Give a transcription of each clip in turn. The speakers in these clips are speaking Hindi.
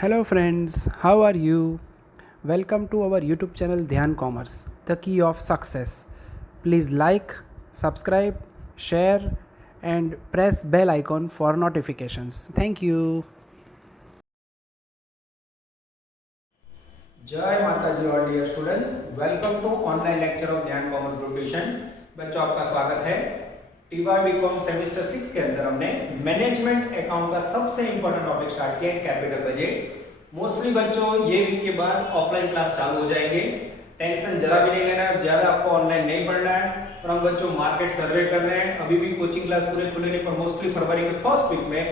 Hello, friends, how are you? Welcome to our YouTube channel Dhyan Commerce, the key of success. Please like, subscribe, share, and press bell icon for notifications. Thank you. जय माता जी और dear students, welcome to online lecture of Dhyan commerce group tuition. बच्चों, आपका स्वागत है। टीवाई बीकॉम सेमेस्टर 6 के अंदर हमने मैनेजमेंट अकाउंट का सबसे इंपॉर्टेंट टॉपिक स्टार्ट किया है, कैपिटल बजट। मोस्टली बच्चों ये वीक के बाद ऑफलाइन क्लास चालू हो जाएंगे, टेंशन जरा भी नहीं लेना है, ज्यादा आपको ऑनलाइन नहीं पढ़ना है। और हम बच्चों मार्केट सर्वे कर रहे हैं, अभी भी कोचिंग क्लास पूरे खुले नहीं, पर मोस्टली फरवरी के फर्स्ट वीक में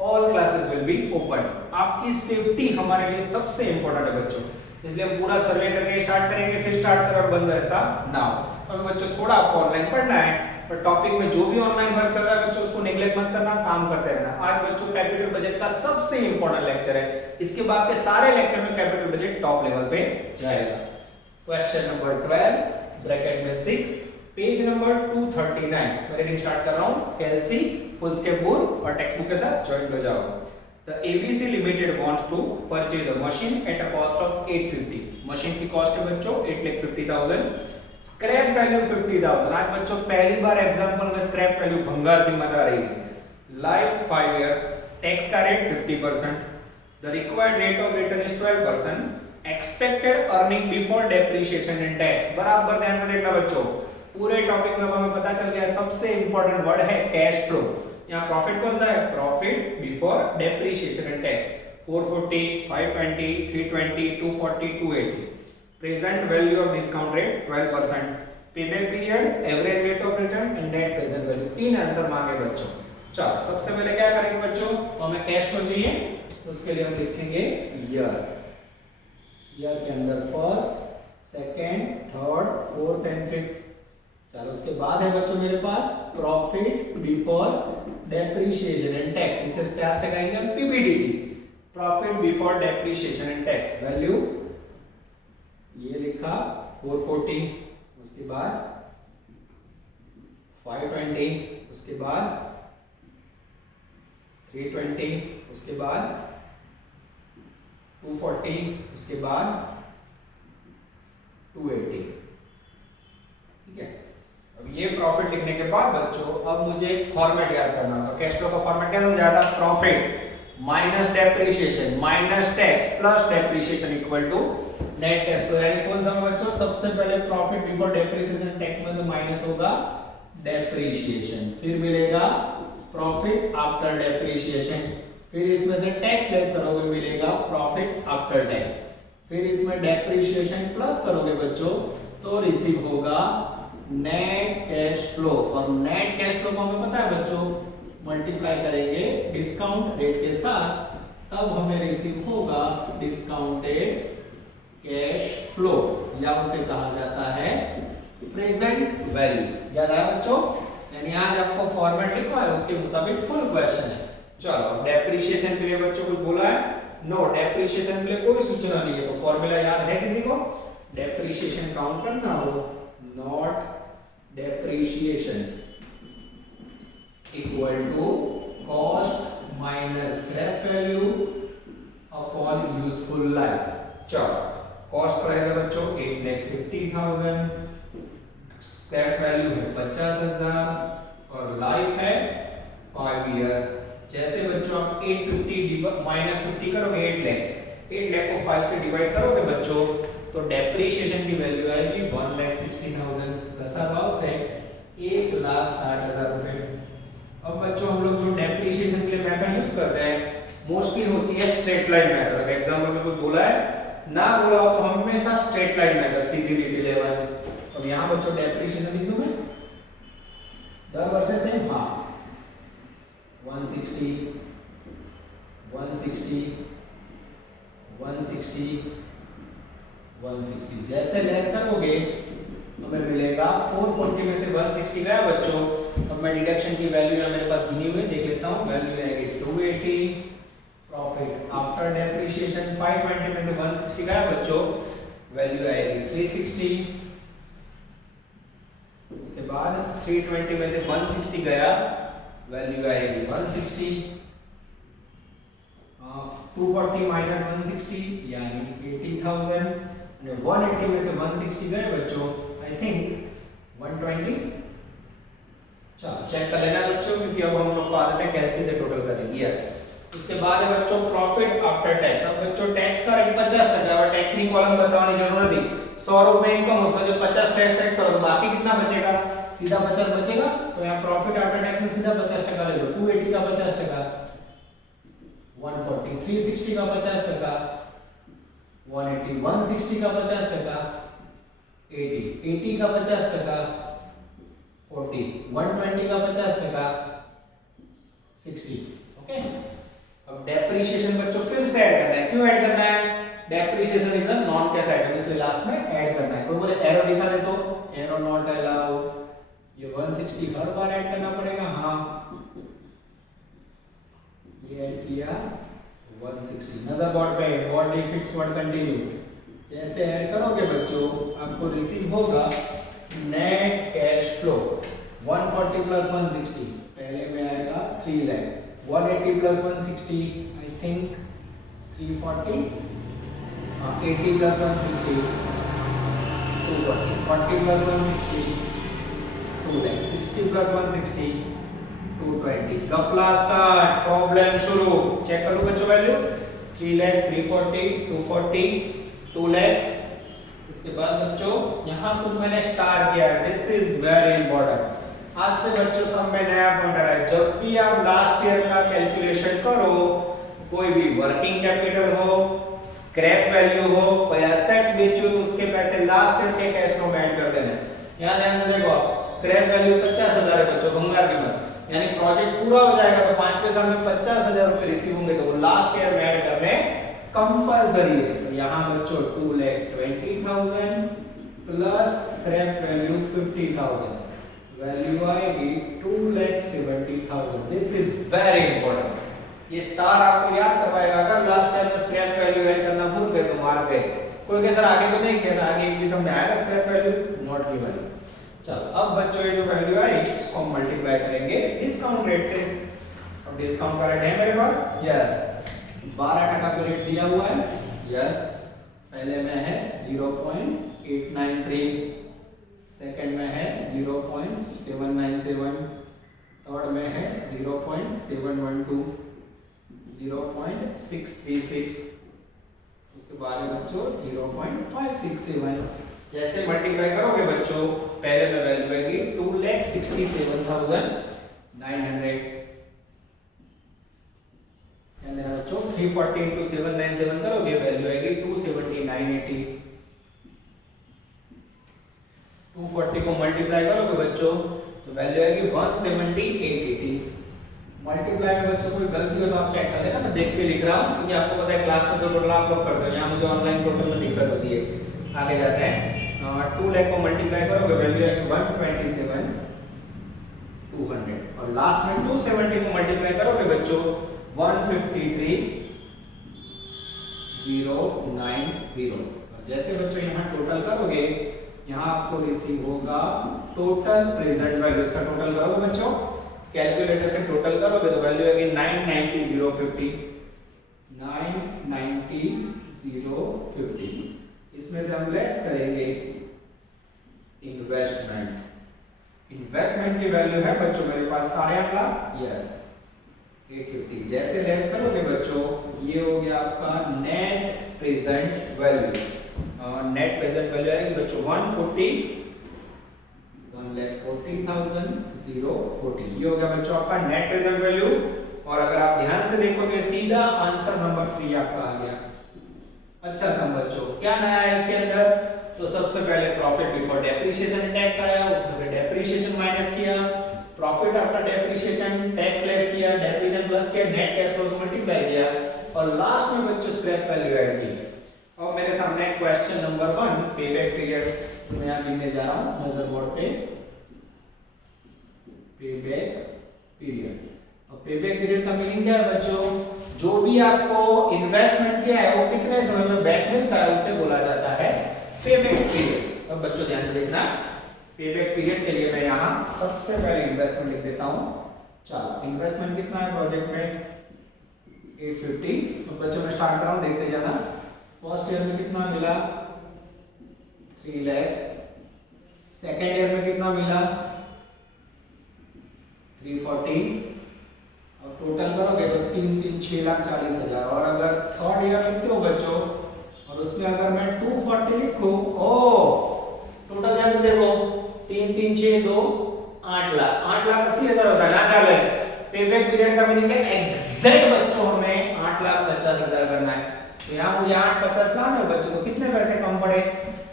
all classes will be open. आपकी सेफ्टी हमारे लिए सबसे इंपॉर्टेंट है बच्चों, इसलिए हम पूरा सर्वे करके स्टार्ट करेंगे, फिर स्टार्ट करें और बंद ऐसा ना हो। तो बच्चों थोड़ा आपको ऑनलाइन पढ़ना है, पर टॉपिक में जो भी ऑनलाइन वर्क चल रहा है बच्चों उसको नेग्लेक्ट मत करना, काम करते रहना। आज बच्चों कैपिटल बजट का सबसे इंपॉर्टेंट लेक्चर है, इसके बाद के सारे लेक्चर में कैपिटल बजट टॉप लेवल पे जाएगा। क्वेश्चन नंबर 12 ब्रैकेट में 6 पेज नंबर 239 मैं रीडिंग स्टार्ट कर रहा हूं। कैलसी फुल स्केप बुक और टेक्स्ट बुक के साथ ज्वाइन हो जाओ। The ABC Limited wants to purchase a machine at a cost of 850. Machine की कॉस्ट है बच्चों 8,50,000, स्क्रैप वैल्यू 50,000। आज बच्चों पहली बार एग्जांपल में स्क्रैप वैल्यू भंगार कीमत आ रही है। लाइफ 5 ईयर, टैक्स का rate 50%, the required rate of return is 12%, expected earning before depreciation and tax. बराबर ध्यान से देखना बच्चों, पूरे टॉपिक में हमें पता चल गया सबसे इंपॉर्टेंट वर्ड है कैश फ्लो। यहाँ प्रॉफिट कौन सा है? Profit before depreciation and tax. 440, 520, 320, 240, 280। Present value of discount rate 12%, payback period, average rate of return and net present value. तीन आंसर मांगे बच्चों। चलो सबसे पहले क्या करेंगे बच्चों, तो हमें कैश फ्लो चाहिए, तो उसके लिए हम लिखेंगे ईयर। ईयर के अंदर first, second, third, fourth and fifth. चलो उसके बाद है बच्चों मेरे पास profit before depreciation and tax, इसे प्यार से कहेंगे हम PBDT, profit before depreciation and tax. Value ये लिखा 440, उसके बाद 520, उसके बाद 320, उसके बाद 240, उसके बाद 280। ठीक है, अब ये प्रॉफिट लिखने के बाद बच्चों अब मुझे एक फॉर्मेट याद करना होगा। कैश फ्लो का फॉर्मेट क्या समझा था? Profit minus depreciation minus tax plus depreciation equal to net cash flow. यानी कौन सा बच्चों? सबसे पहले प्रॉफिट बिफोर डेप्रिसिएशन टैक्स में से माइनस होगा डेप्रिसिएशन, फिर मिलेगा प्रॉफिट आफ्टर डेप्रिसिएशन, फिर इसमें से टैक्स लेस करोगे मिलेगा प्रॉफिट आफ्टर टैक्स, फिर इसमें डेप्रिसिएशन प्लस करोगे बच्चों तो रिसीव होगा नेट कैश फ्लो। और नेट कैश फ्लो को हमें पता है बच्चों, मल्टीप्लाई करेंगे डिस्काउंट रेट के साथ, तब हमें रिसीव होगा डिस्काउंटेड कैश फ्लो, या उसे कहा जाता है प्रेजेंट वैल्यू। याद आया बच्चों? यानी आज आपको फॉर्मेट लिखा है उसके मुताबिक फुल क्वेश्चन है। चलो डेप्रिसिएशन के लिए बच्चों कुछ बोला है? नो, डेप्रिसिएशन के लिए कोई सूचना नहीं है, तो फॉर्मूला याद है किसी को? डेप्रिसिएशन काउंट करना हो, not depreciation equal to cost minus scrap value upon useful life. चलो कॉस्ट प्राइस है बच्चों 8,50,000, स्क्रैप वैल्यू है 50,000 और लाइफ है 5 ईयर। जैसे बच्चों आप 850 माइनस 50 करोगे 8 लाख को 5 से डिवाइड करोगे बच्चों तो डेप्रिसिएशन की वैल्यू आएगी 1,60,000। दशमलव से 1,60,000 रुपए। अब बच्चों हम लोग जो डेप्रिसिएशन के लिए मेथड यूज करते हैं मोस्टली होती है स्ट्रेट लाइन मेथड। अगर एग्जाम्पल में कुछ बोला है ना बोला हो तो हम हमेशा स्ट्रेट लाइन मेथड, सीधी लीटी लेवल। अब यहाँ बच्चों डेप्रिसिएशन लिख दूं मैं दर वर्ष से, हाँ 160, 160, 160, 160। जैसे लेस करोगे हमें मिलेगा 440 में से 160 गया बच्चों। अब मैं डिडक्शन की वैल्यू मेरे पास गिनी हुई देख लेता हूँ। वैल्यू आएगी 280, प्रॉफिट आफ्टर डेप्रिसिएशन 520 में से 160 गया बच्चों, वैल्यू आएगी 360। उसके बाद 320 में से 160 गया, वैल्यू आएगी 160। 240 माइनस 160 यानी 80,000 અને 180 में से 160 गए बच्चों आई थिंक 120। चलो चेक कर लेना बच्चों क्योंकि अब हम लोग को आदत है कैलसी से टोटल करेंगे। यस उसके बाद है बच्चों प्रॉफिट आफ्टर टैक्स। अब बच्चों टैक्स का रेट 50% और टैक्स की कॉलम बताने की जरूरत नहीं। 100 रुपए इनकम उसमें से 50 टैक्स करो तो बाकी कितना बचेगा, सीधा 50 बचेगा। तो यहाँ प्रॉफिट आफ्टर टैक्स में सीधा 50% ले लो। 280 का 50%, 140 360 का 50%, 180 160 का 50%, 80 का 50%, 40 120 का 50%, 60। ओके अब डेप्रिसिएशन बच्चों फिर से ऐड करना है। क्यों ऐड करना है? Depreciation is a non cash item इसलिए लास्ट में ऐड करना है। कोई बोले एरो दिखा दे तो एरो नॉट अलाउ। ये 160 हर बार ऐड करना पड़ेगा। हाँ ये ऐड किया 160 नजर बोर्ड पे what if it's what continue. जैसे ऐड करोगे बच्चों आपको रिसीव होगा नेट कैश फ्लो 140 प्लस 160 पहले में आएगा 3 lakh. 180 plus 160 I think 340। 80 plus 160 240। 40 plus 160 2 lakh. 60 plus 160 220। गपला स्टार्ट प्रॉब्लम शुरू। चेक करो बच्चों वैल्यू 3 लाख 340 240 2 लाख। उसके बाद बच्चों यहाँ कुछ मैंने स्टार किया है। This is very important. आज से बच्चों सब में नया पॉइंटर है। जब भी आप लास्ट ईयर का कैलकुलेशन करो कोई भी वर्किंग कैपिटल हो स्क्रैप वैल्यू हो कोई एसेट्स बेची हो तो उसके पैसे लास्ट ईयर के कैश फ्लो में ऐड कर देना। यहाँ ध्यान से देखो स्क्रैप वैल्यू 50,000 है बच्चों भंगार कीमत यानी प्रोजेक्ट पूरा हो जाएगा तो 5 साल में 50,000 रुपए रिसीव होंगे तो वो लास्ट ईयर में ऐड करने कंपलसरी है। तो यहाँ बच्चों 2,20,000 प्लस स्क्रैप वैल्यू 50,000 वैल्यू आएगी 2,70,000। This is very important. ये स्टार आपको याद करवाएगा। अगर लास्ट ईयर में स्क्रैप वैल्यू ऐड करना भूल गए तो मार गए। कोई के सर आगे तो नहीं किया था आगे एक भी समझ आया स्क्रैप वैल्यू नॉट गिवन। चलो अब बच्चों ये जो वैल्यू आई इसको हम मल्टीप्लाई करेंगे डिस्काउंट रेट से। अब डिस्काउंट का रेट है मेरे पास। यस 12% का रेट दिया हुआ है। यस पहले में है 0.893 सेकंड में है 0.797 थर्ड में है 0.712 0.636 उसके बाद में बच्चों 0.567। जैसे मल्टीप्लाई करोगे बच्चों पहले में वैल्यू आएगी 2,67,900 बच्चों 340 into 797 करोगे वैल्यू आएगी 270,980। 240 को मल्टीप्लाई करोगे बच्चों तो वैल्यू आएगी 170,880। मल्टीप्लाई में बच्चों कोई गलती हो तो आप चेक कर लेना। मैं देख के लिख रहा हूँ क्योंकि आपको पता है क्लास में तो टोटल आप लोग करते हो। यहाँ मुझे ऑनलाइन टोटल में दिक्कत होती है। आगे जाते हैं 2 लाख को मल्टीप्लाई करोगे वैल्यू आएगी 127,200 और लास्ट में 270 को मल्टीप्लाई करोगे बच्चों 153,090। जैसे बच्चों यहाँ टोटल करोगे यहाँ आपको रिसीव होगा टोटल प्रेजेंट वैल्यू। इसका टोटल करोगे बच्चों कैलकुलेटर से टोटल करोगे तो वैल्यू आएगी 990,050 990,050। इसमें से हम लेस करेंगे इन्वेस्टमेंट। इन्वेस्टमेंट की वैल्यू है बच्चों मेरे पास 8.5 लाख। यस 850। जैसे लेस करोगे बच्चों ये हो गया आपका net present value. Net present value आएगी बच्चों 1,40,040 ये हो गया बच्चों आपका नेट प्रेजेंट वैल्यू। और अगर आप ध्यान से देखोगे सीधा आंसर नंबर 3 आपका आ गया। अच्छा सम बच्चों क्या नया है इसके अंदर? तो सबसे पहले प्रॉफिट बिफोर डेप्रिसिएशन टैक्स आया उसमें से डेप्रिसिएशन माइनस किया profit after depreciation tax less किया डेप्रिसिएशन प्लस किया नेट कैश फ्लो से मल्टीप्लाई किया और लास्ट में बच्चों स्क्रैप वैल्यू ऐड की। अब मेरे सामने क्वेश्चन नंबर 1 पेबैक पीरियड मैं यहां लिखने जा रहा हूं नजर बोर्ड पे पेबैक पीरियड। अब पेबैक पीरियड का मीनिंग क्या है बच्चों? जो भी आपको इन्वेस्टमेंट किया है वो कितने समय में बैक मिलता है उसे बोला जाता है पेबैक पीरियड। अब बच्चों ध्यान से देखना पेबैक पीरियड के लिए मैं यहां सबसे पहले इन्वेस्टमेंट लिख देता हूं। चलो इन्वेस्टमेंट कितना है प्रोजेक्ट में 850। तो बच्चों मैं स्टार्ट कर रहा हूँ, देखते जाना। फर्स्ट ईयर में कितना मिला 3 लाख, सेकेंड ईयर में कितना मिला 340, अब टोटल करोगे तो 6,40,000। और अगर थर्ड ईयर लिखते हो बच्चों और उसमें अगर मैं 240 लिखूं, ओ टोटल ध्यान से देखो 3 3 6 2 8 लाख, 8,80,000 होता है ना। चले पेबैक पीरियड का मीनिंग है एग्जैक्ट बच्चों हमें 8,50,000 करना है। तो यहाँ मुझे 850 लाना है बच्चों, तो कितने पैसे कम पड़े,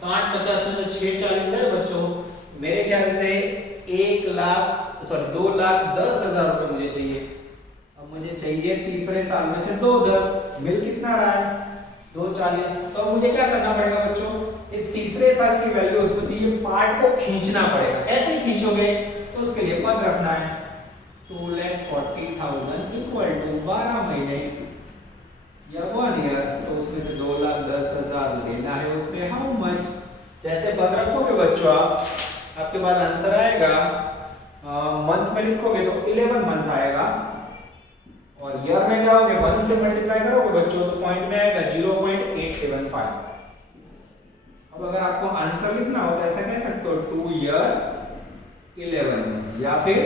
तो 850 में तो 640 है बच्चों। मेरे ख्याल से 2,10,000 रुपए मुझे चाहिए। अब मुझे चाहिए तीसरे साल में से 2,10, मिल कितना रहा है 2,40। तो मुझे क्या करना पड़ेगा बच्चों, ये तीसरे साल की वैल्यू उसको ये पार्ट को खींचना पड़ेगा। ऐसे खींचोगे तो उसके लिए पद रखना है 2,40,000 इक्वल टू 12 महीने या 1 ईयर, तो उसमें से 2,10,000 लेना है। उसमें हाउ मच, जैसे पद रखोगे बच्चों आप, आपके पास आंसर आएगा मंथ में लिखोगे तो 11 मंथ आएगा, और ईयर में जाओगे 1 से मल्टीप्लाई करोगे बच्चों तो पॉइंट में आएगा 0.875। अब अगर आपको आंसर लिखना हो तो ऐसा कह सकते हो 2 ईयर 11 मंथ या फिर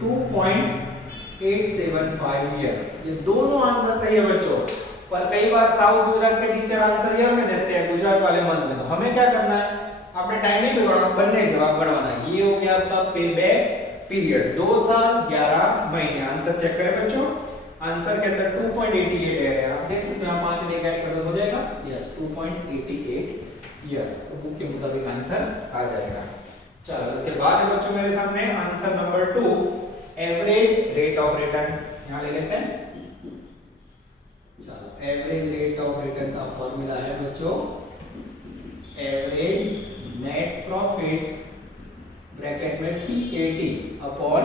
2.875 ईयर। ये दोनों आंसर सही है बच्चों, पर कई बार साउथ गुजरात के टीचर आंसर ईयर में देते हैं, गुजरात वाले मंथ में। तो हमें क्या करना है, आपने टाइम नहीं बिगाड़ना, बनने जवाब बढ़वाना। ये हो गया आपका पेबैक पीरियड 2 साल 11 महीने। आंसर चेक करें बच्चों, आंसर के अंदर 2.88 है, आप देख सकते हो 5 लेकर ऐड कर दो हो जाएगा, यस 2.88 ईयर। तो बुक के मुताबिक आंसर आ जाएगा। चलो इसके बाद है बच्चों मेरे सामने answer number 2, average rate of return. यहां ले लेते हैं। चलो एवरेज रेट ऑफ रिटर्न का फॉर्मूला है बच्चों एवरेज नेट प्रॉफिट ब्रैकेट में PAT upon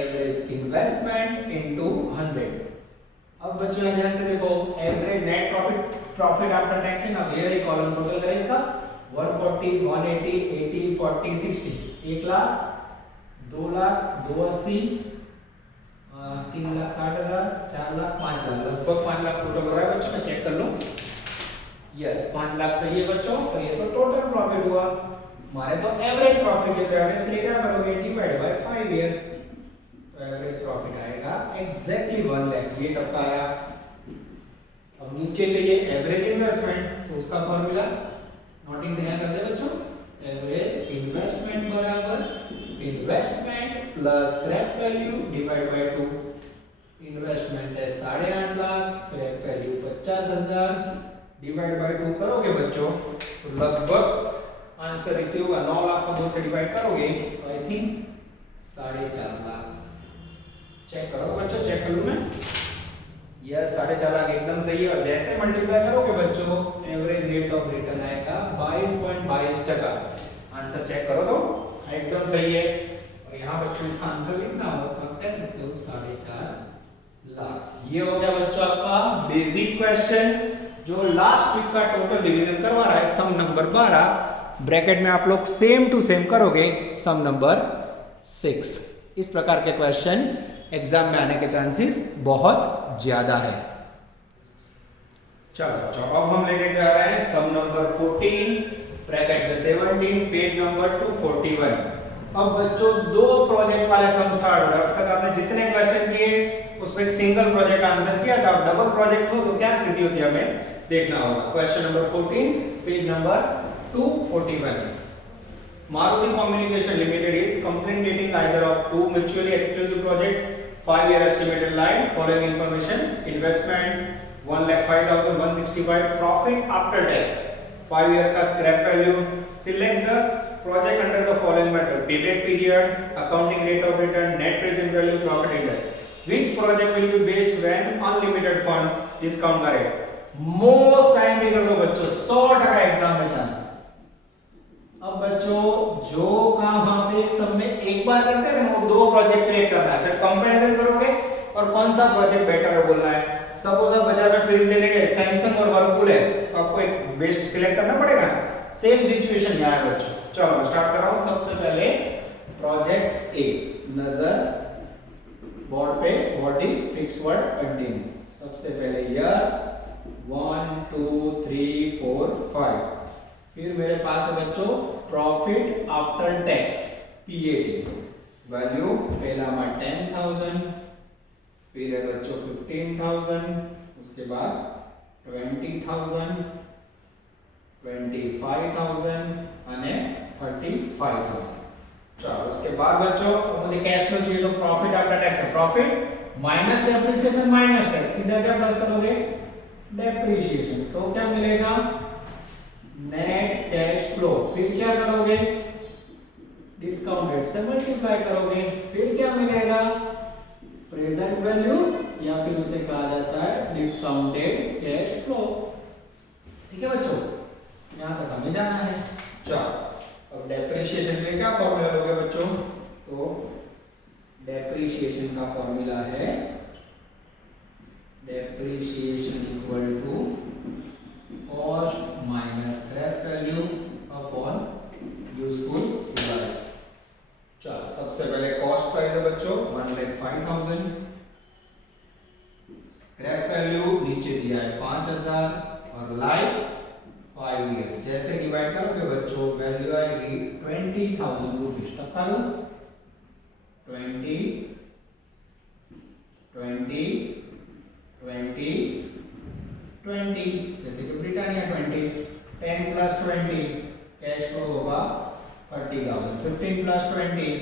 average investment into 100। अब बच्चों ध्यान से देखो, average net profit after tax ना, ये कॉलम टोटल करें इसका 140 180 80 40 60, 1 लाख 2 लाख 280 3,60,000 4 लाख 5 लाख, लगभग 5 लाख टोटल हो रहा है बच्चों। मैं चेक कर लूं, यस 5 लाख सही है बच्चों। तो ये तो टोटल प्रॉफिट हुआ, हमारे तो एवरेज प्रॉफिट है, तो एवरेज के लिए क्या करोगे डिवाइड बाय 5 ईयर, तो एवरेज प्रॉफिट आएगा एग्जैक्टली 1 लाख। ये टपका आया। अब नीचे चाहिए एवरेज इन्वेस्टमेंट, तो उसका फॉर्मूला नोटिंग से यहां कर दे बच्चों, एवरेज इन्वेस्टमेंट बराबर investment plus scrap value divide by 2। Investment है 8.5 lakh, scrap value 50,000 divide by 2 करोगे बच्चों तो लगभग आंसर इसे होगा 9 लाख को 2 से डिवाइड करोगे तो आई थिंक 4.5 लाख। चेक करो बच्चों, चेक कर लूं मैं, यस 4.5 लाख एकदम सही है। और जैसे मल्टीप्लाई करोगे बच्चों एवरेज रेट ऑफ रिटर्न आएगा 22.22%। आंसर चेक करो तो एकदम सही है। और यहाँ बच्चों इसका आंसर लिखना हो तो आप कह सकते हो 4.5 लाख। ये हो गया बच्चों आपका बेसिक क्वेश्चन जो लास्ट वीक का टोटल डिवीजन करवा रहा है, सम नंबर 12। ब्रैकेट में आप लोग सेम टू सेम करोगे सम नंबर 6। इस प्रकार के क्वेश्चन एग्जाम में आने के चांसेस बहुत ज्यादा है। चलो बच्चों अब हम लेके जा रहे हैं सम नंबर 14 ब्रैकेट में 17 पेज नंबर 241। अब बच्चों दो प्रोजेक्ट वाले सम स्टार्ट हो रहा है। अब तक आपने जितने क्वेश्चन किए उसमें एक सिंगल प्रोजेक्ट आंसर किया था, अब डबल प्रोजेक्ट हो तो क्या स्थिति होती है हमें देखना होगा। Question number 14 page number 241। Maruti Communication Limited is completing either of two mutually exclusive project, 5-year estimated line, following information, investment 1,05,165, profit after tax 5-year का scrap value. Select the project under the following method: payback period, accounting rate of return, net present value, profit index. Which project will be based when unlimited funds discount का rate? मोस्ट टाइम भी कर दो बच्चों, 100% एग्जाम में चांस। अब बच्चों जो काम हम एक सब में एक बार करते हैं ना, वो दो प्रोजेक्ट क्रिएट करना है, फिर कंपैरिजन करोगे और कौन सा प्रोजेक्ट बेटर है बोलना है। सपोज आप बाजार में फ्रिज लेने गए, सैमसंग और वर्लपूल है, तो आपको एक बेस्ट सिलेक्ट करना पड़ेगा। सेम सिचुएशन यहाँ है बच्चों। चलो स्टार्ट कर रहा हूँ। सबसे पहले प्रोजेक्ट ए, नजर बोर्ड पे बॉडी फिक्स वर्ड कंटिन्यू। सबसे पहले ईयर 1 2 3 4 5। फिर मेरे पास है बच्चों profit after tax PAT, value पहला में 10,000, फिर है बच्चों 15,000, उसके बाद 20,000, 25,000 અને 35,000। चलो उसके बाद बच्चों मुझे कैश फ्लो चाहिए तो प्रॉफिट आफ्टर टैक्स है, profit minus depreciation minus tax, सीधा क्या प्लस करोगे डेप्रिसिएशन, तो क्या मिलेगा नेट कैश फ्लो। फिर क्या करोगे डिस्काउंटेड से मल्टीप्लाई करोगे, फिर क्या मिलेगा प्रेजेंट वैल्यू या फिर उसे कहा जाता है डिस्काउंटेड कैश फ्लो। ठीक है बच्चों, यहां तक हमें जाना है। चलो अब डेप्रिसिएशन के क्या फॉर्मूला लोगे बच्चों, तो डेप्रिसिएशन का फॉर्मूला है depreciation equal to cost minus scrap value upon useful life. चलो सबसे पहले कॉस्ट प्राइस है बच्चों 1,05,000, स्क्रैप वैल्यू नीचे दिया है 5,000 और लाइफ 5 ईयर। जैसे डिवाइड करोगे बच्चों वैल्यू आएगी 20,000 रुपीज। तब का लो 20 20 20 20, जैसे कि ब्रिटानिया 20, 10 प्लस 20 कैश फ्लो होगा 30,000, 15 plus 20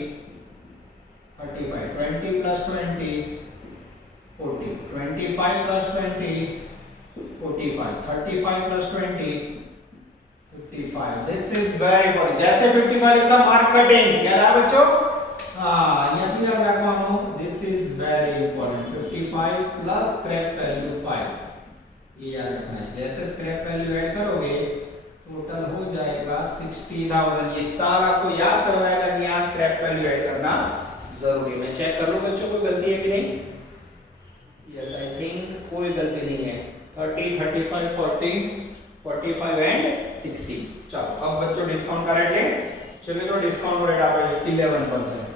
35, 20 plus 20 40, 25 plus 20 45, 35 plus 20 55। This is very important. जैसे 55 लिखा मार्क कटिंग, याद है बच्चों? हां यहां से याद रखवानो, this is very important. 55 plus scrap value 5, ये याद रखना है। जैसे स्क्रैप वैल्यू ऐड करोगे टोटल हो जाएगा 60,000। ये स्टार आपको याद करवाएगा कि यहां स्क्रैप वैल्यू ऐड करना जरूरी है। मैं चेक कर लूं बच्चों कोई गलती है कि नहीं। यस आई थिंक कोई गलती नहीं है। 30 35 40 45 एंड 60। चलो अब बच्चों डिस्काउंट का रेट है, चलिए तो डिस्काउंट रेट आपका 11%।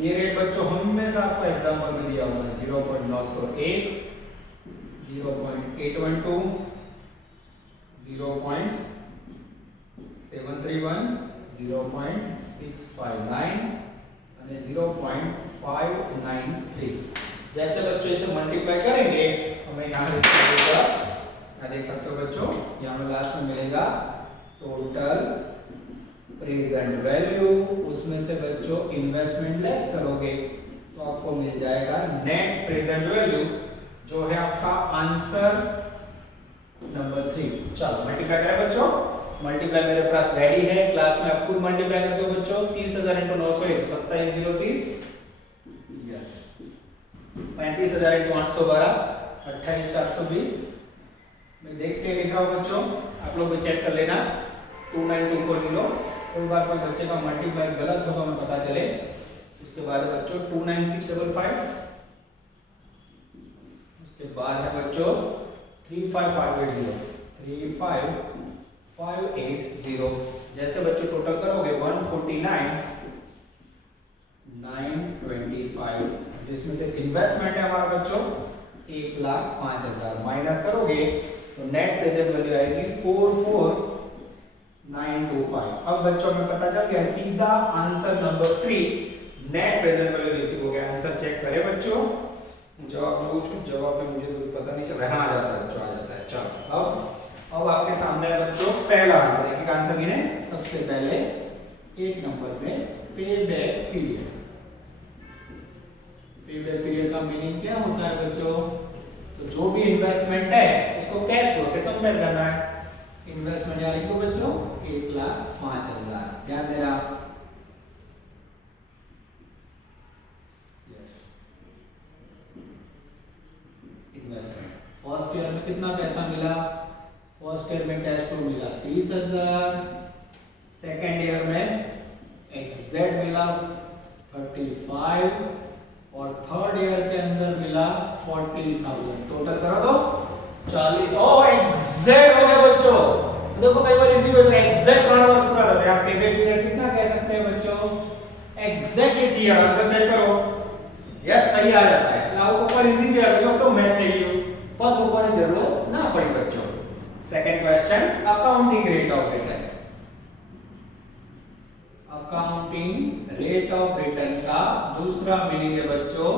ये रेट बच्चों हमेशा आपको एग्जांपल में दिया हुआ है 0.901 0.812 0.731 0.659 અને 0.593। जैसे बच्चों इसे मल्टीप्लाई करेंगे हमें यहाँ मिलेगा, यहाँ देख सकते हो बच्चों, यहाँ में लास्ट में मिलेगा टोटल प्रेजेंट वैल्यू, उसमें से बच्चों इन्वेस्टमेंट लेस करोगे तो आपको मिल जाएगा नेट प्रेजेंट वैल्यू, जो है आपका आंसर नंबर 3। चलो मल्टीप्लाई करें बच्चों, मल्टीप्लाई मेरे पास रेडी है, क्लास में आप खुद मल्टीप्लाई करते हो बच्चों। 30,000 × 901 27,030, यस 35,000 × 812 28,420। मैं देख के लिख रहा हूं बच्चों, आप लोग भी चेक कर लेना 29240। कोई बार कोई बच्चे का मल्टीप्लाई गलत हो तो हमें पता चले। उसके बाद है बच्चों 29655, उसके बाद है बच्चों 35580 35580। जैसे बच्चों टोटल करोगे 149,925, जिसमें से इन्वेस्टमेंट है हमारा बच्चों 1,05,000, माइनस करोगे तो नेट प्रेजेंट वैल्यू आएगी 44,925। अब बच्चों हमें पता चल गया सीधा answer number 3 net present value receive हो गया। आंसर चेक करें बच्चों, जवाब जो जवाब में मुझे तो पता नहीं चल रहा है, आ जाता है बच्चों, आ जाता है। चलो अब आपके सामने है बच्चों पहला आंसर। एक आंसर गिने, सबसे पहले 1 नंबर पे पे बैक पीरियड। पे बैक पीरियड का मीनिंग क्या होता है बच्चों, तो जो भी इन्वेस्टमेंट है उसको कैश फ्लो से कंपेयर करना है। इन्वेस्टमेंट यानी तो बच्चों 1,05,000, ध्यान देना। इन्वेस्टमेंट फर्स्ट ईयर में कितना पैसा मिला, फर्स्ट ईयर में कैश फ्लो मिला 30,000, सेकेंड ईयर में एग्जैक्ट मिला 35 और थर्ड ईयर के अंदर मिला 40,000। टोटल करो तो 40। ओ एग्जैक्ट हो गया बच्चों। देखो कई बार इसी वजह एग्जैक्ट 3 वर्ष पूरा रहता है। आप पेबैक पीरियड कितना कह सकते हैं बच्चों, एग्जैक्टली 3 ईयर। आंसर चेक करो, यस सही पड़ी बच्चों। Second question, accounting rate of return. Accounting rate of return का दूसरा मीनिंग है बच्चों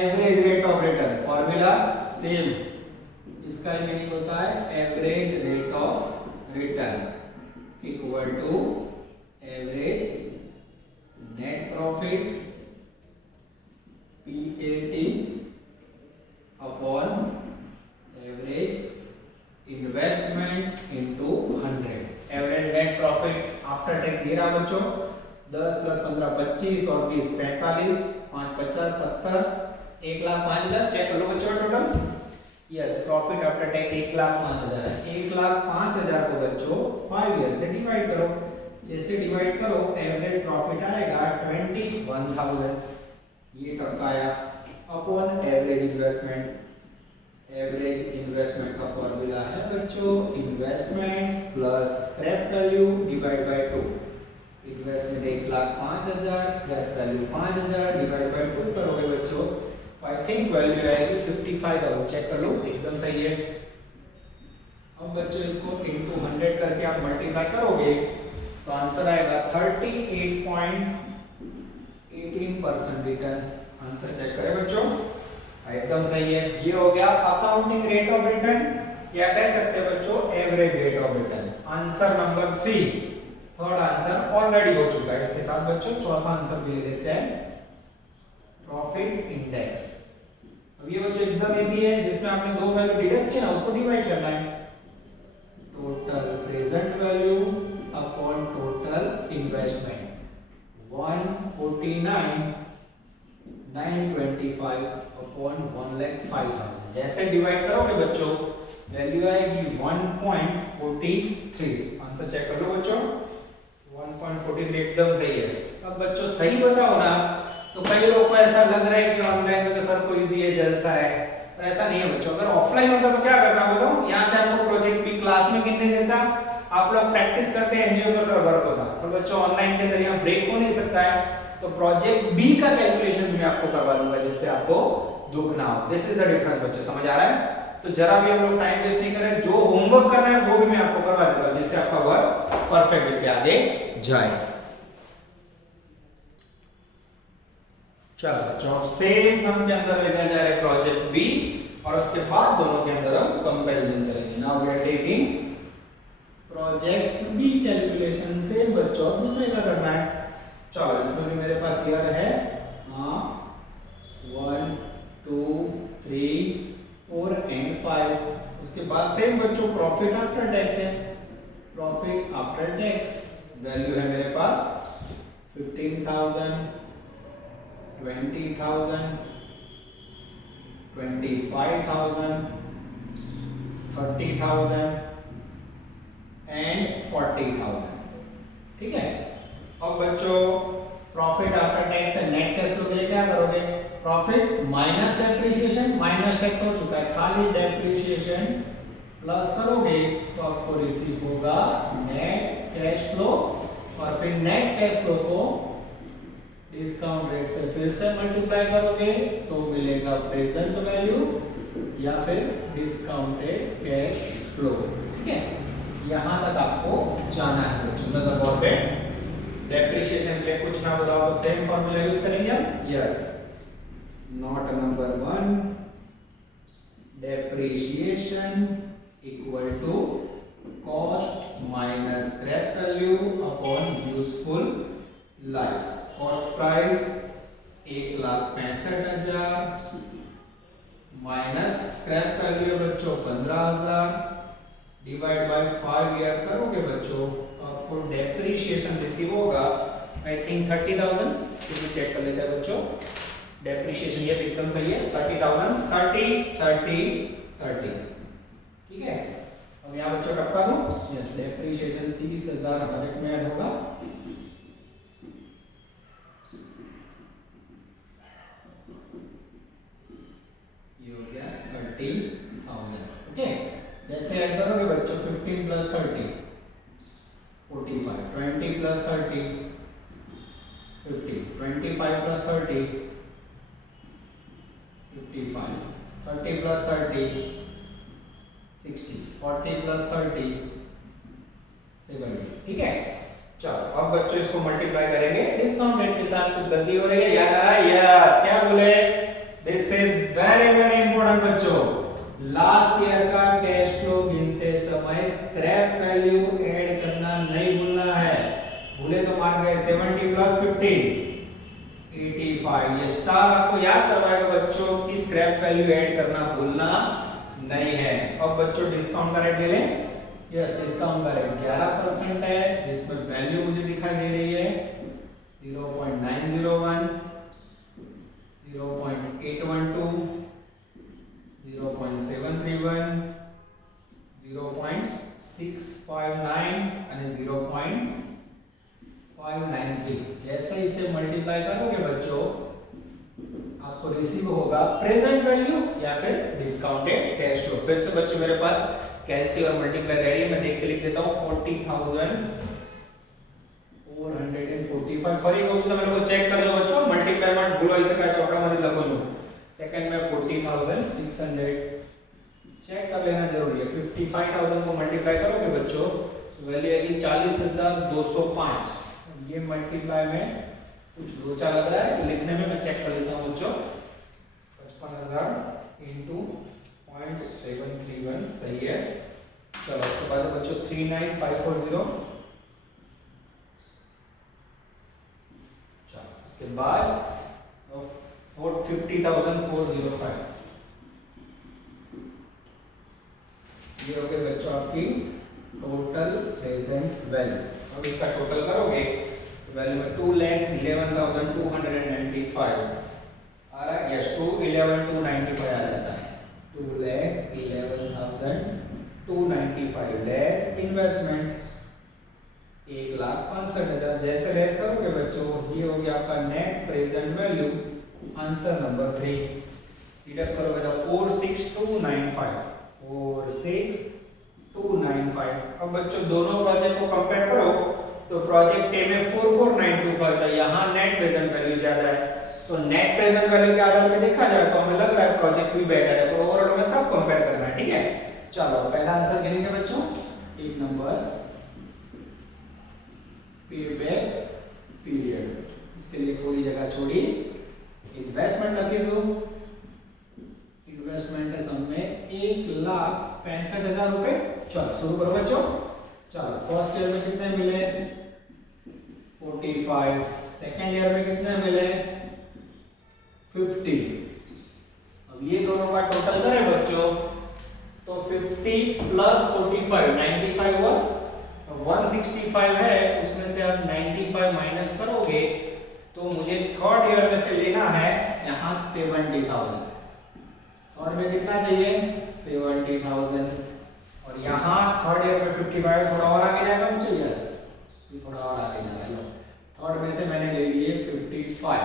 average rate of return. Formula same, इसका मीनिंग होता है average rate of return equal to average net profit PAT upon average investment into 100। Average net profit after tax ये रहा बच्चों 10 + 15 25 और 20 45 5 50 70 1,05,000। चेक कर लो बच्चों total. Yes, profit after tax 1,05,000 है। 1,05,000 को बच्चों 5 ईयर से डिवाइड करो। जैसे डिवाइड करो एवरेज प्रॉफिट आएगा 21,000, ये टर्म आया upon average investment. Average investment का फॉर्मूला है बच्चों investment plus scrap value divide by 2। Investment 1,05,000, scrap value 5,000 divide by 2 करोगे बच्चों, आई थिंक वैल्यू आएगी 55,000। चेक कर लो, एकदम सही है। अब बच्चों इसको इनटू 100 करके आप मल्टीप्लाई करोगे तो आंसर आएगा 38.18% रिटर्न। आंसर चेक करें बच्चों, एकदम सही है। ये हो गया अकाउंटिंग रेट ऑफ रिटर्न, या कह सकते हैं बच्चों average rate of return. Answer number 3, third answer already हो चुका है। इसके साथ बच्चों चौथा आंसर भी ले लेते हैं, प्रॉफिट इंडेक्स। अब ये बच्चों एकदम इजी है, जिसमें आपने दो वैल्यू डिडक्ट किया ना उसको डिवाइड करना है। Total present value upon total investment 149,925 upon 1,05,000। जैसे डिवाइड करोगे बच्चों वैल्यू आएगी 1.43। आंसर चेक कर लो बच्चों, 1.43 एकदम सही है। अब बच्चों सही बताओ ना, तो कई लोगों को ऐसा लग रहा है कि ऑनलाइन में तो सर को इजी है, जलसा है, तो ऐसा नहीं है बच्चों। अगर ऑफलाइन होता तो क्या करता बताओ, यहाँ से आपको प्रोजेक्ट भी क्लास में कितने देता, आप लोग प्रैक्टिस करते हैं, एंजॉय करते हो, वर्क होता। और बच्चों ऑनलाइन के अंदर यहाँ ब्रेक हो नहीं सकता है, तो प्रोजेक्ट बी का कैलकुलेशन भी मैं आपको करवा लूंगा, जिससे आपको दुख ना हो। दिस इज द डिफरेंस बच्चों, समझ आ रहा है? तो जरा भी हम लोग टाइम वेस्ट नहीं करें, जो होमवर्क करना है वो भी मैं आपको करवा देता हूं, जिससे आपका वर्क परफेक्ट होकर आगे जाए। चलो बच्चों, अब सेम सम के अंदर लेने जा रहे प्रोजेक्ट बी, और उसके बाद दोनों के अंदर हम कंपैरिजन करेंगे। Now we are taking project B calculation. Same बच्चों दूसरे का करना है। चलो इसमें भी मेरे पास ईयर है 1 2 3 4 एंड 5। उसके बाद सेम बच्चों प्रॉफिट आफ्टर टैक्स है। प्रॉफिट आफ्टर टैक्स वैल्यू है मेरे पास 15,000, 20,000, 25,000, 30,000 एंड 40,000। ठीक है। अब बच्चों प्रॉफिट आफ्टर टैक्स है, नेट कैश फ्लो के लिए क्या करोगे, profit minus depreciation, minus tax हो चुका है, खाली डेप्रिसिएशन प्लस करोगे तो आपको रिसीव होगा नेट कैश फ्लो, और फिर नेट कैश फ्लो को डिस्काउंट रेट से फिर से मल्टीप्लाई करोगे तो मिलेगा प्रेजेंट वैल्यू या फिर डिस्काउंटेड कैश फ्लो। ठीक है, यहां तक आपको जाना है बच्चों। नजर बोर्ड पे डेप्रिसिएशन के लिए कुछ ना बताओ तो सेम फॉर्मूला यूज करेंगे हम। Yes, not number 1, depreciation equal to cost minus scrap value upon useful life. Cost price 1,65,000 minus scrap value बच्चों 15,000 डिवाइड बाय 5 ईयर करोगे बच्चों तो आपको डेप्रिसिएशन रिसीव होगा आई थिंक 30,000। इसमें चेक कर लेते हैं बच्चों, डेप्रिसिएशन यस एकदम सही है 30,000, 30 30 30। ठीक है, अब यहाँ बच्चों टपका दूं, यस डेप्रिसिएशन 30,000 हर एक में ऐड होगा। ये हो गया 30,000। ओके, जैसे ऐड करोगे बच्चों 15 plus 30 45, 20 plus 30 50, 25 plus 30 55, 30 plus 30 60, 40 plus 30 70, ठीक है। चलो अब बच्चों इसको मल्टीप्लाई करेंगे डिस्काउंट रेट के साथ। कुछ गलती हो रही है, याद आ रहा है? यस, क्या बोले? This is very very important बच्चों। लास्ट ईयर का कैश फ्लो गिनते समय स्क्रैप वैल्यू ऐड करना नहीं भूलना है। भूले तो मार गए। 70 प्लस 15 85। ये स्टार आपको याद करवाएगा बच्चों कि स्क्रैप वैल्यू ऐड करना भूलना नहीं है। अब बच्चों डिस्काउंट का रेट ले लें। यस, डिस्काउंट का रेट 11% है, जिसमें वैल्यू मुझे दिखाई दे रही है 0.901, 0.812, 0.731, 0.659 અને 0.593। जैसे इसे मल्टीप्लाई करोगे बच्चों आपको रिसीव होगा प्रेजेंट वैल्यू या फिर डिस्काउंटेड कैश फ्लो। फिर से बच्चों मेरे पास कैलसी और मल्टीप्लाई रेडी है, मैं देख के लिख देता हूं 40,445। फरी कहूं तो मेरे को चेक कर दो बच्चों, मल्टीप्लाई मत भूलो, इसे का चौका मत लगो जो सेकंड में 40,600 चेक कर लेना जरूरी है। 55,000 को मल्टीप्लाई करोगे बच्चों तो वैल्यू आएगी 40,205। ये मल्टीप्लाई में कुछ लोचा लग रहा है, लिखने में मैं चेक कर लेता हूं बच्चों। 55,000 इनटू 0.731 सही है। चलो उसके बाद बच्चों 39,540। चलो उसके बाद 50,405। ये हो गए बच्चों आपकी टोटल प्रेजेंट वैल्यू। अब इसका टोटल करोगे तो वैल्यू में 2,11,295 आ रहा है। यस, 2,11,295 आ जाता है। 2,11,295 लेस इन्वेस्टमेंट 1,65,000। जैसे लेस करोगे बच्चों ये हो गया आपका net present value. Answer number 3 deduct करोगे तो 46,295, 46,295। अब बच्चों दोनों प्रोजेक्ट को कंपेयर करो तो प्रोजेक्ट ए में 44,925 था, यहाँ नेट प्रेजेंट वैल्यू ज्यादा है, तो नेट प्रेजेंट वैल्यू के आधार पे देखा जाए तो हमें लग रहा है प्रोजेक्ट भी बेटर है। तो ओवरऑल में सब कंपेयर करना है, ठीक है। चलो पहला आंसर गिनेंगे बच्चों। एक नंबर पेबैक पीरियड, इसके लिए थोड़ी जगह छोड़ी। इन्वेस्टमेंट लखीसु, इन्वेस्टमेंट है सब में 1,65,000 रुपए। चलो शुरू करो बच्चों। चलो फर्स्ट ईयर में कितने मिले? 45। सेकेंड ईयर में कितने मिले? 50। अब ये दोनों का टोटल करें बच्चों तो 50 प्लस 45 95 हुआ। 165 है, उसमें से आप 95 माइनस करोगे तो मुझे थर्ड ईयर में से लेना है यहाँ 70,000। थर्ड में कितना चाहिए? 70,000। और यहाँ थर्ड ईयर में 55 थोड़ा और आगे जाएगा मुझे। यस, ये थोड़ा और आगे जा रहा है। थर्ड में से मैंने ले लिए 55।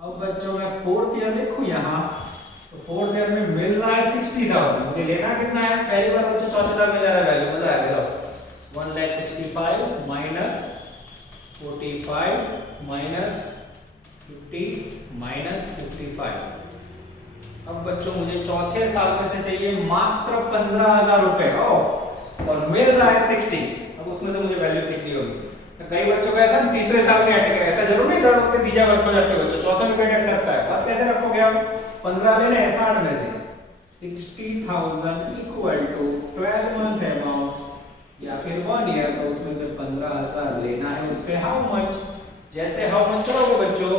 अब बच्चों मैं फोर्थ ईयर लिखूं यहाँ तो फोर्थ ईयर में मिल रहा है 60,000। मुझे लेना कितना है? पहली बार बच्चों 34,000 में जा रहा है वैल्यू, मजा आ गया। 1,65,000 माइनस 45 माइनस 50 माइनस 55। अब बच्चों मुझे चौथे साल में से चाहिए मात्र 15,000 रुपए और मिल रहा है 60। अब उसमें से मुझे वैल्यू खींचनी होगी। कई बच्चों का ऐसा तीसरे साल में अटके, ऐसा जरूर नहीं दर वक्त तीसरे वर्ष में अटके बच्चों, चौथे में भी अटक सकता है। बात कैसे रखोगे आप? 15 लेने हैं 60 में से 60,000 इक्वल टू 12 मंथ अमाउंट या फिर 1 ईयर, तो उसमें से 15,000 लेना है। उस पे हाउ मच, जैसे हाउ मच करोगे बच्चों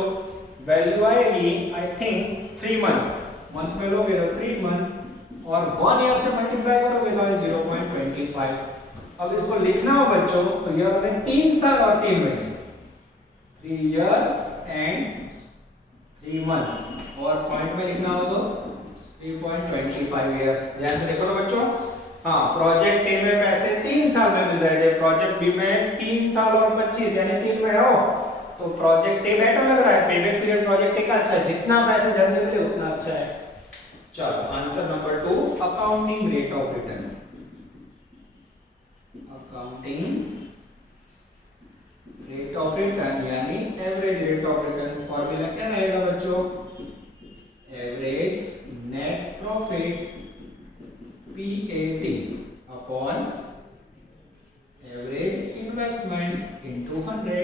वैल्यू आएगी आई थिंक 3 मंथ। मंथ में लोगे तो 3 मंथ और 1 ईयर से मल्टीप्लाई करोगे तो 0.25। अब इसको लिखना हो बच्चों तो ईयर में 3 साल और 3 महीने, 3 ईयर एंड 3 मंथ, और पॉइंट में लिखना हो तो 3.25 ईयर। ध्यान से देखो तो बच्चों। हाँ, प्रोजेक्ट ए में पैसे 3 साल में मिल रहे थे, प्रोजेक्ट बी में 3 साल और 25 यानी 3 महीने हो, तो प्रोजेक्ट ए बेटर लग रहा है। पेबैक पीरियड प्रोजेक्ट ए का अच्छा है, जितना पैसे जल्दी मिले उतना अच्छा है। चलो answer number 2 accounting rate of return. Accounting rate of return यानी average rate of return. Formula क्या रहेगा बच्चों? Average net profit PAT investment into 100।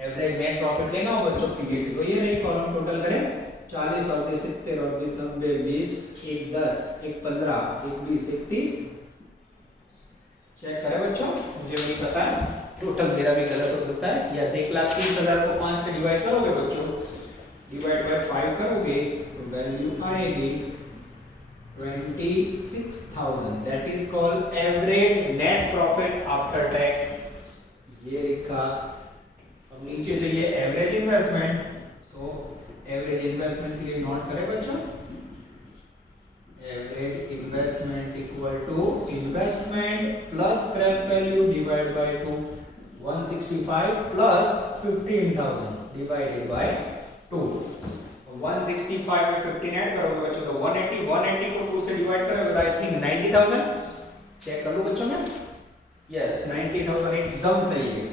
Average net profit लेना हो बच्चों पीबीटी, तो ये रही कॉलम टोटल करें 40 और 70 और 20 90 20 1 10 1 15 1 20 1 30। चेक करें बच्चों, मुझे नहीं पता है टोटल मेरा भी गलत हो सकता है। यस 1,30,000 को 5 से डिवाइड करोगे बच्चों, डिवाइड बाय 5 करोगे तो वैल्यू आएगी 26,000। That is called average net profit after tax. ये लिखा। अब नीचे चाहिए एवरेज इन्वेस्टमेंट, तो एवरेज इन्वेस्टमेंट के लिए नोट करें बच्चों, average investment equal to investment plus scrap value divide by 2, 165 plus 15,000 divided by 2। 165 में 15 ऐड करोगे बच्चों तो 180, 180 को 2 से डिवाइड करोगे तो आई थिंक 90,000। चेक कर लो बच्चों में, यस 90,000 एकदम सही है।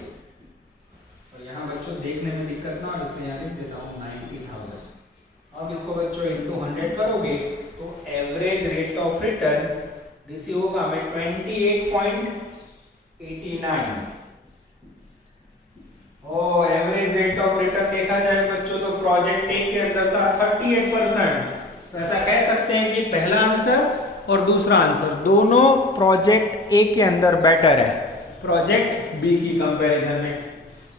और यहाँ बच्चों देखने में दिक्कत ना हो इसलिए यहाँ लिख देता हूँ 90,000। अब इसको बच्चों इनटू 100 करोगे तो average rate of return receive होगा हमें 28.89। एवरेज रेट ऑफ रिटर्न देखा जाए बच्चों तो प्रोजेक्ट ए के अंदर था 38%। तो ऐसा कह सकते हैं कि पहला आंसर और दूसरा आंसर दोनों प्रोजेक्ट ए के अंदर बेटर है प्रोजेक्ट बी की कंपैरिजन में।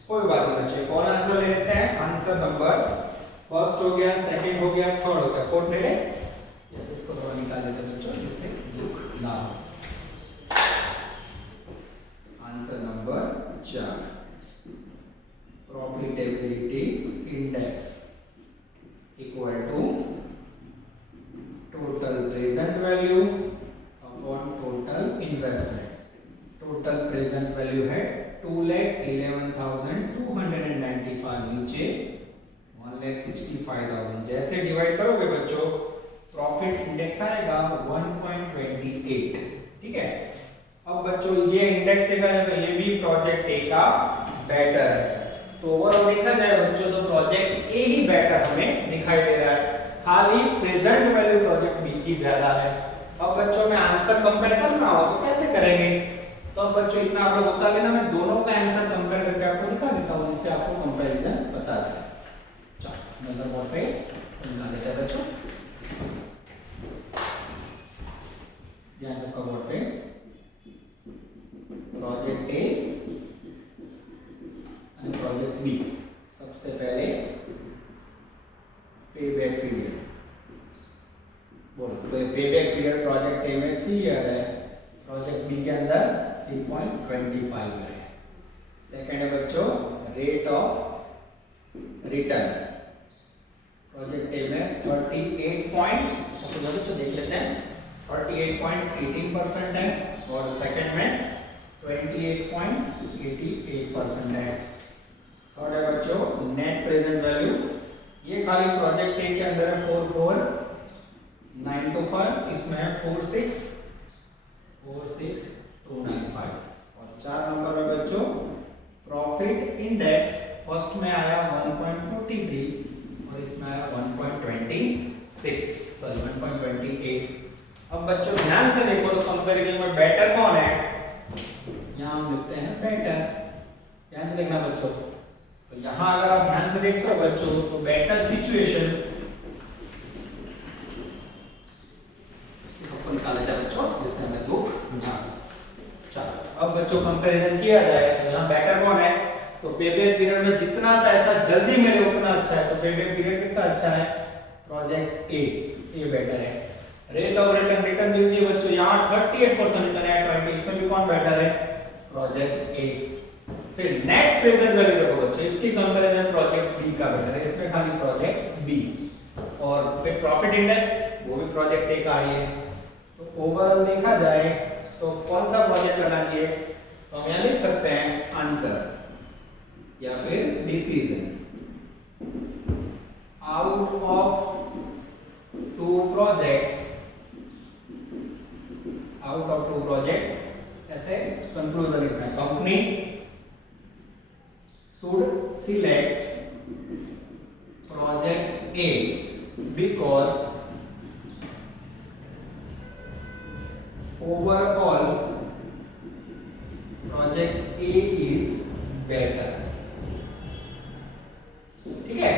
कोई बात नहीं बच्चे, कौन आंसर ले लेते हैं? आंसर नंबर फर्स्ट हो गया, सेकंड हो गया, थर्ड हो गया, फोर्थ ले ले। यस इसको थोड़ा निकाल देते हैं बच्चों जिससे दुख ना हो। Answer number 4 profitability index equal to total present value upon total investment. Total present value है 2,11,295, नीचे 1,65,000। जैसे डिवाइड करोगे बच्चों प्रॉफिट इंडेक्स आएगा 1.28। ठीक है। अब बच्चों ये इंडेक्स देखा जाए तो ये भी प्रोजेक्ट ए का बेटर है। तो ओवरऑल देखा जाए बच्चों तो प्रोजेक्ट ए ही बेटर हमें दिखाई दे रहा है, खाली प्रेजेंट वैल्यू प्रोजेक्ट बी की ज्यादा है। अब बच्चों में आंसर कंपेयर करना हो तो कैसे करेंगे? तो अब बच्चों इतना आप लोग बता लेना, मैं दोनों का आंसर कंपेयर करके आपको दिखा देता हूं जिससे आपको कंपैरिजन पता चले। चलो नजर बोर्ड पे बना देते हैं बच्चों, ध्यान सबका बोर्ड पे। प्रोजेक्ट ए और प्रोजेक्ट बी। सबसे पहले पेबैक पीरियड बोलो, तो पेबैक पीरियड प्रोजेक्ट ए में 3 ईयर है, प्रोजेक्ट बी के अंदर 3.25 है। सेकंड है बच्चों rate of return, project A में 38 सबसे पहले बच्चों देख लेते हैं 38.18% है और सेकंड में 28.88% है। थर्ड है बच्चों नेट प्रेजेंट वैल्यू, ये खाली प्रोजेक्ट ए के अंदर है 44,925, इसमें है 46,295। और 4 नंबर है बच्चों प्रॉफिट इंडेक्स, फर्स्ट में आया 1.43 और इसमें आया 1.28। अब बच्चों ध्यान से देखो तो कंपैरिजन में बेटर कौन है? यहाँ हम लिखते हैं बेटर, ध्यान से देखना बच्चों। तो यहाँ अगर आप ध्यान से देखते हो बच्चों तो बेटर सिचुएशन सबको निकाला जाए बच्चों जिससे हमें दुख ना। चलो अब बच्चों कंपैरिजन किया जाए तो यहाँ बेटर कौन है? तो पेबैक पीरियड में जितना पैसा जल्दी मिले उतना अच्छा है, तो पेबैक पीरियड किसका अच्छा है? प्रोजेक्ट ए, ये बेटर है। रेट ऑफ रिटर्न, रिटर्न दीजिए बच्चों यहाँ 38% रिटर्न है 20, इसमें भी कौन बेटर है? Project A. फिर नेट प्रेजेंट वैल्यू देखो बच्चों, इसकी कंपैरिजन प्रोजेक्ट बी का बेटर है, इसमें खाली प्रोजेक्ट बी। और फिर प्रॉफिट इंडेक्स वो भी प्रोजेक्ट ए का ही है। तो ओवरऑल देखा जाए तो कौन सा प्रोजेक्ट करना चाहिए? तो हम यहाँ लिख सकते हैं आंसर या फिर decision out of 2 project, out of 2 project ऐसे कंक्लूजन लिखना है। Company should select project A because overall project A is better. ठीक है,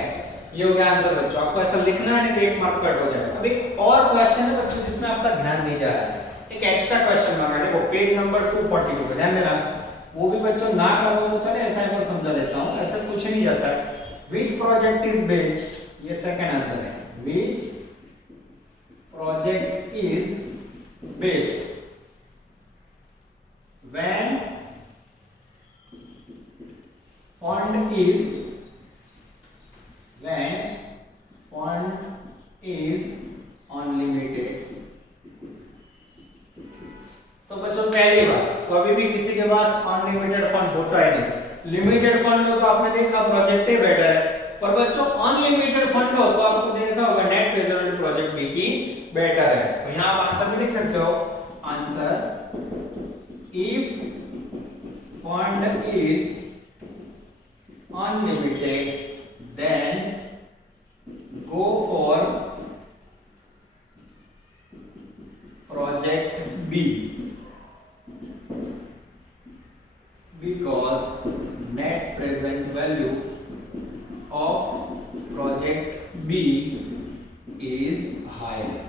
ये हो गया आंसर बच्चों। आपको ऐसा लिखना है, नहीं तो 1 मार्क कट हो जाएगा। अब एक और क्वेश्चन है बच्चों जिसमें आपका ध्यान नहीं जा रहा है, एक एक्स्ट्रा क्वेश्चन मांगा है। देखो पेज नंबर 242 पे ध्यान देना। वो भी बच्चों ना करो तो चले, ऐसा एक बार समझा देता हूं, ऐसा कुछ नहीं जाता है। Which project is based, ये सेकंड आंसर है। Which project is based when fund is unlimited। तो बच्चों पहली बात, कभी भी किसी के पास अनलिमिटेड फंड होता है नहीं। लिमिटेड फंड हो तो आपने देखा प्रोजेक्ट ए बेटर है, पर बच्चों अनलिमिटेड फंड हो तो आपको देखा होगा net present value project B की बेटर है। तो यहां आप आंसर भी लिख सकते हो, answer if fund is unlimited then go for project B because net present value of project B is higher।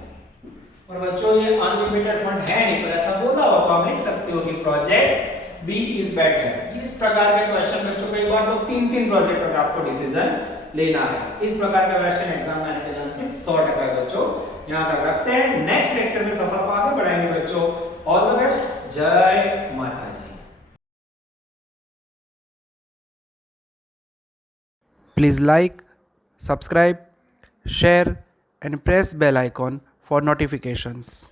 और बच्चों ये अनलिमिटेड फंड है नहीं, पर ऐसा बोला हो तो आप लिख सकते हो कि प्रोजेक्ट बी इज बेटर। इस प्रकार के क्वेश्चन बच्चों कई बार तो 3-3 प्रोजेक्ट होता है, आपको डिसीजन लेना है। इस प्रकार का क्वेश्चन एग्जाम में आने के चांसेस 100% है बच्चों। यहां तक रखते हैं, नेक्स्ट लेक्चर में सफर को आगे बढ़ाएंगे बच्चों। ऑल द बेस्ट, जय माता जी। Please like, subscribe, share and press bell icon for notifications.